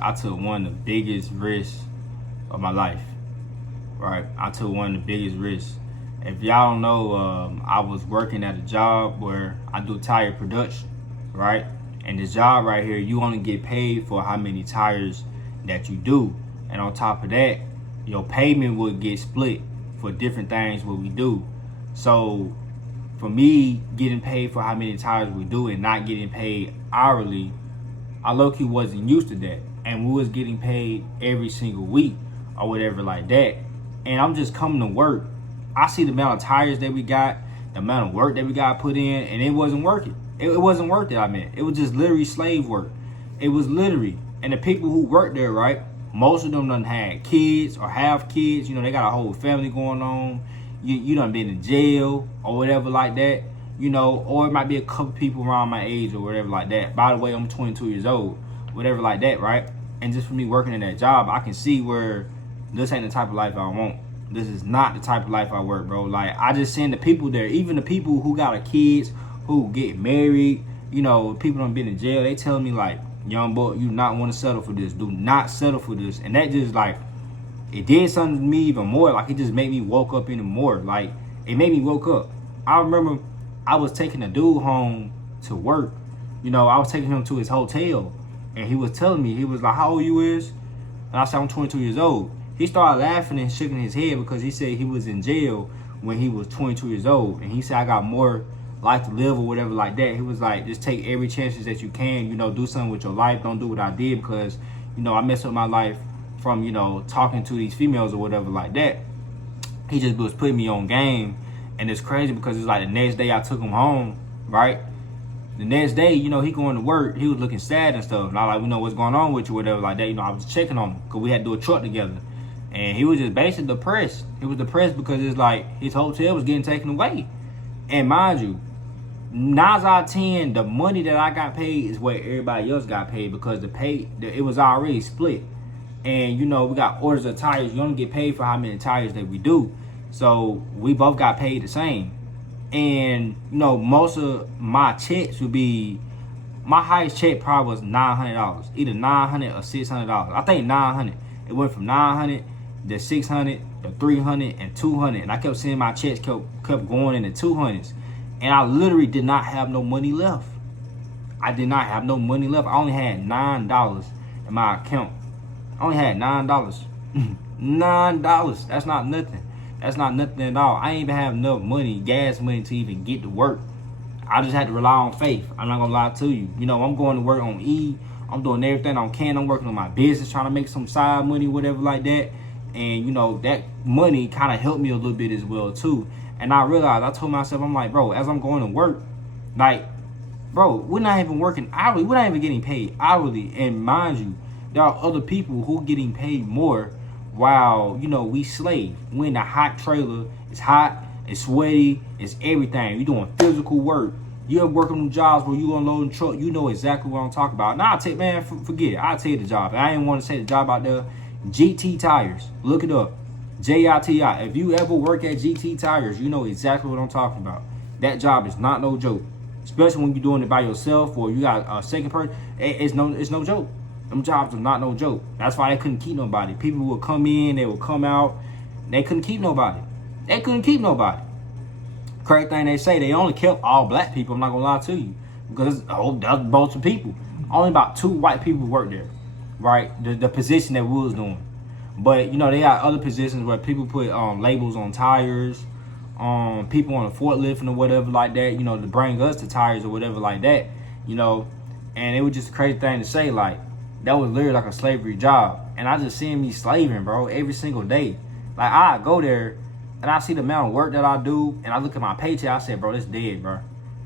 I took one of the biggest risks of my life, right? I took one of the biggest risks. If y'all don't know, I was working at a job where I do tire production, right? And this job right here, you only get paid for how many tires that you do. And on top of that, your payment would get split for different things what we do. So for me, getting paid for how many tires we do and not getting paid hourly, I low-key wasn't used to that. And we was getting paid every single week or whatever like that. And I'm just coming to work. I see the amount of tires that we got, the amount of work that we got put in, and it wasn't working. It wasn't worth it, I mean. It was just literally slave work. It was literally. And the people who worked there, right, most of them done had kids or have kids. You know, they got a whole family going on. You done been in jail or whatever like that. You know, or it might be a couple people around my age or whatever like that. By the way, I'm 22 years old, whatever like that, right? And just for me working in that job, I can see where this ain't the type of life I want. This is not the type of life I work, bro. Like, I just seen the people there, even the people who got a kids, who get married, you know, people done been in jail, they telling me like, young boy, you not want to settle for this. Do not settle for this. And that just like, it did something to me even more. Like, it just made me woke up even more. Like, it made me woke up. I remember I was taking a dude home to work. You know, I was taking him to his hotel. And he was telling me, he was like, how old you is? And I said, I'm 22 years old. He started laughing and shaking his head because he said he was in jail when he was 22 years old. And he said, I got more life to live or whatever like that. He was like, just take every chances that you can, you know, do something with your life. Don't do what I did because, you know, I messed up my life from, you know, talking to these females or whatever like that. He just was putting me on game. And it's crazy because it's like the next day I took him home, right? The next day, you know, he going to work. He was looking sad and stuff. And I was like, we know what's going on with you, whatever like that. You know, I was checking on him because we had to do a truck together. And he was just basically depressed. He was depressed because it's like his hotel was getting taken away. And mind you, 9 out of 10, the money that I got paid is what everybody else got paid because it was already split. And, you know, we got orders of tires. You only get paid for how many tires that we do. So we both got paid the same. And, you know, most of my checks would be, my highest check probably was $900. Either $900 or $600. I think $900. It went from $900 to $600 to $300 and $200. And I kept seeing my checks kept going in the $200s. And I literally did not have no money left. I did not have no money left. I only had $9 in my account. I only had $9. $9. That's not nothing. That's not nothing at all. I ain't even have enough money, gas money to even get to work. I just had to rely on faith. I'm not gonna lie to you. You know, I'm going to work on E. I'm doing everything I can. I'm working on my business, trying to make some side money, whatever like that. And, you know, that money kind of helped me a little bit as well, too. And I realized, I told myself, I'm like, bro, as I'm going to work, like, bro, we're not even working hourly. We're not even getting paid hourly. And mind you, there are other people who are getting paid more while, you know, we slave. We're in a hot trailer. It's hot. It's sweaty. It's everything. You're doing physical work. You're working on jobs where you unloading truck. You know exactly what I'm talking about. Now, forget it. I'll tell you the job. I didn't want to say the job out there. GT Tires. Look it up. JITI. If you ever work at GT Tires, you know exactly what I'm talking about. That job is not no joke. Especially when you're doing it by yourself or you got a second person. It's no joke. Them jobs are not no joke. That's why they couldn't keep nobody. People would come in, they would come out. They couldn't keep nobody. They couldn't keep nobody. Correct thing they say, they only kept all black people. I'm not gonna lie to you. Because that's a bunch of people. Only about 2 white people work there. Right? The position that we was doing. But, you know, they got other positions where people put labels on tires, people on a forklift or whatever like that, you know, to bring us the tires or whatever like that, you know. And it was just a crazy thing to say, like, that was literally like a slavery job. And I just seen me slaving, bro, every single day. Like, I go there and I see the amount of work that I do and I look at my paycheck, I said, bro, this dead, bro.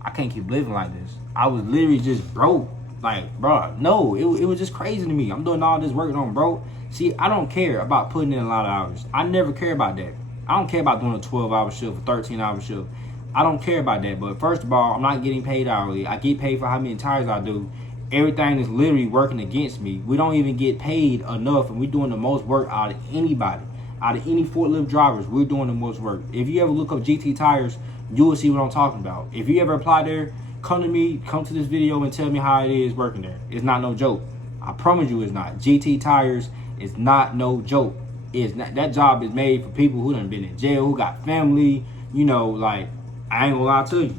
I can't keep living like this. I was literally just broke. Like, bro, no, it was just crazy to me. I'm doing all this work on broke. See, I don't care about putting in a lot of hours. I never care about that. I don't care about doing a 12-hour shift, a 13-hour shift. I don't care about that. But first of all, I'm not getting paid hourly. I get paid for how many tires I do. Everything is literally working against me. We don't even get paid enough, and we're doing the most work out of anybody. Out of any forklift drivers, we're doing the most work. If you ever look up GT Tires, you will see what I'm talking about. If you ever apply there, come to me, come to this video and tell me how it is working there. It's not no joke. I promise you it's not. GT Tires is not no joke. It's not. That job is made for people who done been in jail, who got family, you know, like, I ain't gonna lie to you.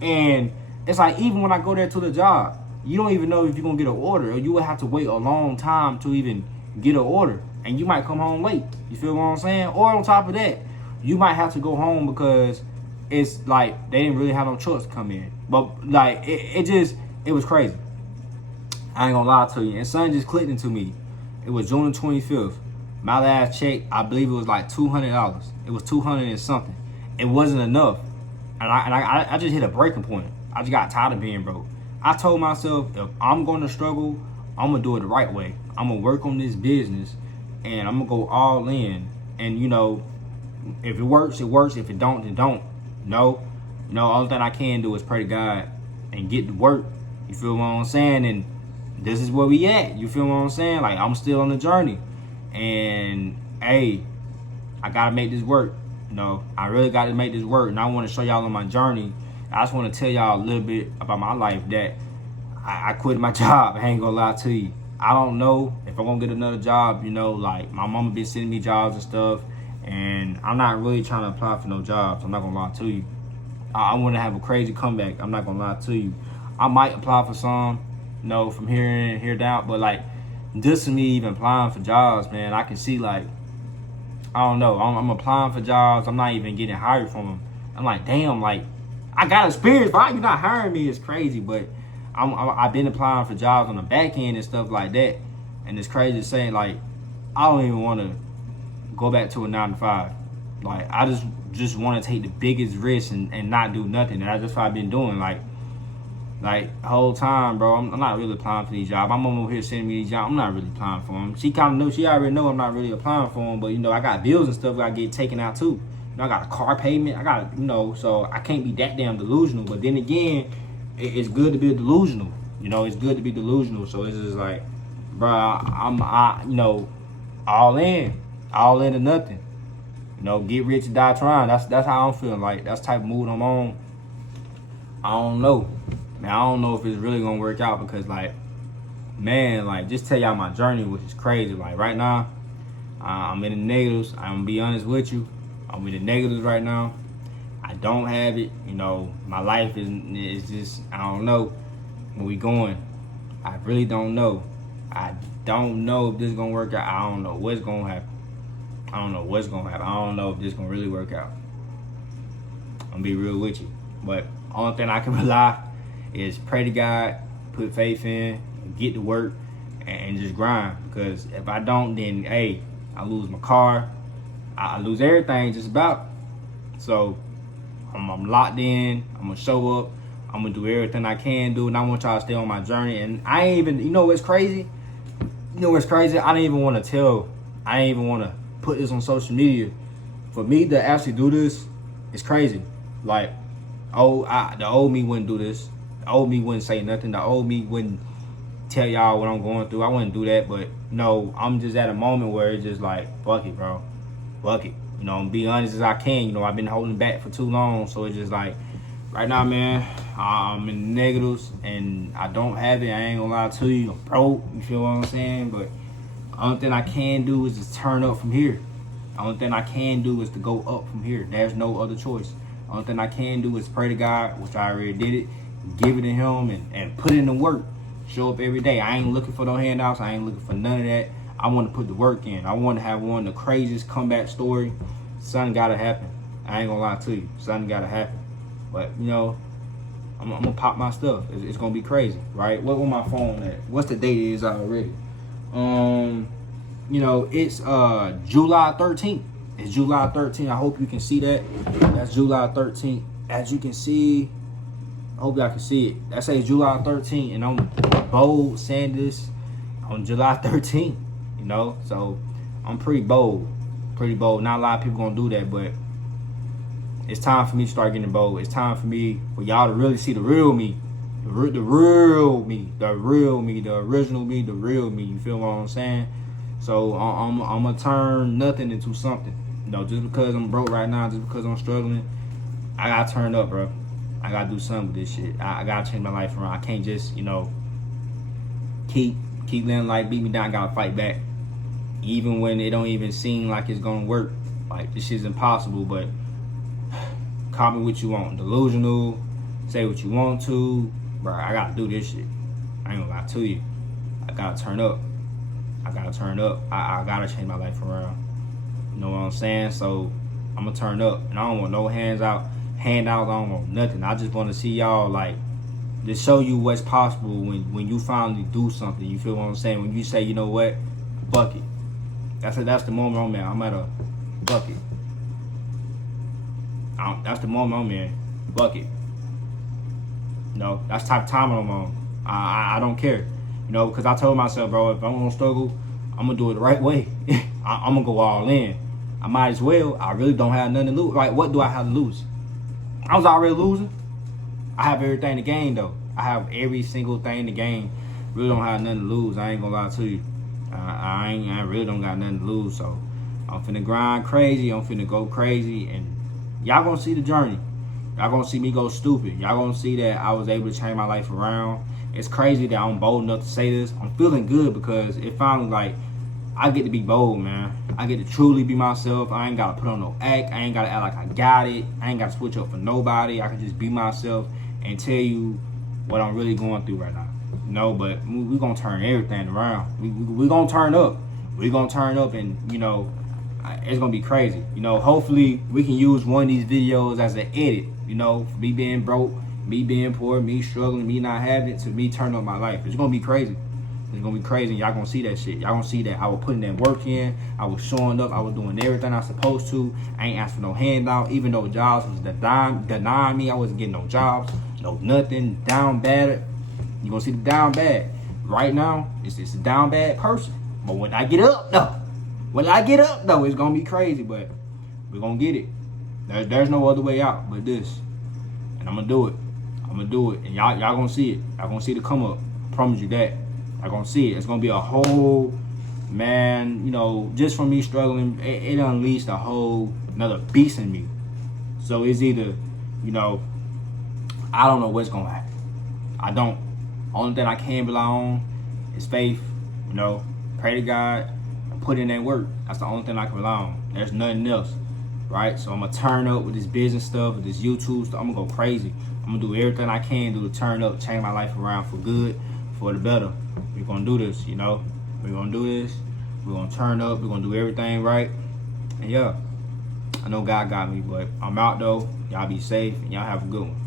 And it's like, even when I go there to the job, you don't even know if you're gonna get an order, or you will have to wait a long time to even get an order. And you might come home late. You feel what I'm saying? Or on top of that, you might have to go home because it's like they didn't really have no trucks to come in. But like it was crazy. I ain't gonna lie to you. And something just clicked into me. It was June the 25th. My last check, I believe it was like $200. It was 200 and something. It wasn't enough. And I just hit a breaking point. I just got tired of being broke. I told myself, if I'm gonna struggle, I'm gonna do it the right way. I'm gonna work on this business and I'm gonna go all in. And you know, if it works, it works. If it don't, then don't. Only thing I can do is pray to God and get to work. You feel what I'm saying? And this is where we at. You feel what I'm saying? Like, I'm still on the journey. And hey, I gotta make this work. I really got to make this work. And I want to show y'all on my journey. I just want to tell y'all a little bit about my life, that I quit my job. I ain't gonna lie to you. I don't know if I'm gonna get another job. Like, my mama been sending me jobs and stuff, and I'm not really trying to apply for no jobs. I'm not gonna lie to you. I want to have a crazy comeback. I'm not gonna lie to you. I might apply for some, from here down. But like, just to me even applying for jobs, man, I can see, like, I don't know. I'm applying for jobs. I'm not even getting hired from them. I'm like, damn, like, I got experience. Why you not hiring me? It's crazy. But I've been applying for jobs on the back end and stuff like that. And it's crazy to say, like, I don't even want to go back to a 9-to-5. Like, I just want to take the biggest risk and not do nothing. And that's what I've been doing. Like the whole time, bro, I'm not really applying for these jobs. My mom over here sending me these jobs. I'm not really applying for them. She kind of knows. She already know I'm not really applying for them. But, I got bills and stuff that I get taken out, too. I got a car payment. I got, so I can't be that damn delusional. But then again, it's good to be delusional. It's good to be delusional. So it's just like, bro, I'm all in or nothing. Get rich and die trying. That's how I'm feeling. Like, that's the type of mood I'm on. I don't know. Man, I don't know if it's really gonna work out because, like, man, like, just tell y'all my journey, which is crazy. Like, right now, I'm in the negatives. I'm gonna be honest with you. I'm in the negatives right now. I don't have it. My life is just, I don't know where we going. I really don't know. I don't know if this is gonna work out. I don't know what's gonna happen. I don't know what's gonna happen. I don't know if this gonna really work out. I'm gonna be real with you. But only thing I can rely is pray to God, put faith in, get to work, and just grind. Because if I don't, then, hey, I lose my car. I lose everything just about. So I'm locked in. I'm going to show up. I'm going to do everything I can do. And I want y'all to stay on my journey. And I ain't even, what's crazy? I don't even want to put this on social media. For me to actually do this, it's crazy. Like, the old me wouldn't do this. The old me wouldn't say nothing. The old me wouldn't tell y'all what I'm going through. I wouldn't do that. But no, I'm just at a moment where it's just like, fuck it, bro. Fuck it. Be honest as I can. I've been holding back for too long. So it's just like, right now, man, I'm in the negatives and I don't have it. I ain't gonna lie to you. I'm broke. You feel what I'm saying? But the only thing I can do is just turn up from here. The only thing I can do is to go up from here. There's no other choice. The only thing I can do is pray to God, which I already did it. Give it to him and put in the work. Show up every day. I ain't looking for no handouts. I ain't looking for none of that. I want to put the work in. I want to have one of the craziest comeback story. Something gotta happen. I ain't gonna lie to you. Something gotta happen. But I'm gonna pop my stuff. It's gonna be crazy, right? What was my phone at? What's the date it is already? It's July 13th. It's July 13th. I hope you can see that. That's July 13th. As you can see, I hope y'all can see it. That says July 13th, and I'm bold saying this on July 13th. So I'm pretty bold. Not a lot of people gonna do that, but it's time for me to start getting bold. It's time for me, for y'all to really see the real me, the real me, the real me, the original me, the real me. You feel what I'm saying? So I'm gonna turn nothing into something. Just because I'm broke right now, just because I'm struggling, I gotta turn up, bro. I gotta do something with this shit. I gotta change my life around. I can't just, keep Keep letting life beat me down, I gotta fight back. Even when it don't even seem like it's gonna work. Like, this shit's impossible, but call me what you want. Delusional, say what you want to. Bro, I gotta do this shit. I ain't gonna lie to you. I gotta turn up. I gotta turn up. I gotta change my life around. You know what I'm saying? So I'm gonna turn up, and I don't want no handouts. I don't want nothing. I just want to see y'all, like, just show you what's possible when you finally do something. You feel what I'm saying? When you say, you know what, fuck it. That's the moment I'm at. I'm at a bucket. That's the moment I'm in. Bucket. No, that's the type of time I'm on. I don't care. You know, because I told myself, bro, if I'm gonna struggle, I'm gonna do it the right way. I'm gonna go all in. I might as well. I really don't have nothing to lose. Like, what do I have to lose? I was already losing. I have everything to gain, though. I have every single thing to gain. Really don't have nothing to lose. I ain't gonna lie to you. I really don't got nothing to lose. So I'm finna grind crazy. I'm finna go crazy, and y'all gonna see the journey. Y'all gonna see me go stupid. Y'all gonna see that I was able to change my life around. It's crazy that I'm bold enough to say this. I'm feeling good because it finally, like, I get to be bold, man. I get to truly be myself. I ain't gotta put on no act. I ain't gotta act like I got it. I ain't gotta switch up for nobody. I can just be myself and tell you what I'm really going through right now. You know, but we gonna turn everything around. We gonna turn up. We gonna turn up, and, you know, it's gonna be crazy. You know, hopefully we can use one of these videos as an edit. You know, me being broke, me being poor, me struggling, me not having it, to me turn up my life. It's gonna be crazy. It's gonna be crazy. Y'all gonna see that shit. Y'all gonna see that I was putting that work in. I was showing up. I was doing everything I was supposed to. I ain't asked for no handout. Even though jobs was denying me, I wasn't getting no jobs, no nothing. Down bad. You gonna see the down bad. Right now, it's a down bad person. But when I get up, though, it's gonna be crazy. But we're gonna get it. There's no other way out but this. And I'm gonna do it. And y'all gonna see it. Y'all gonna see the come up. I promise you that. Y'all gonna see it. It's gonna be a whole, man, you know, just from me struggling, it unleashed a whole another beast in me. So it's either, you know, I don't know what's gonna happen. I don't. Only thing I can rely on is faith, you know, pray to God, and put in that work. That's the only thing I can rely on. There's nothing else, right? So I'm gonna turn up with this business stuff, with this YouTube stuff. I'm gonna go crazy. I'm gonna do everything I can do to turn up, change my life around for good, for the better. We're gonna do this, you know. We're gonna do this. We're gonna turn up. We're gonna do everything right. And yeah, I know God got me, but I'm out though. Y'all be safe and y'all have a good one.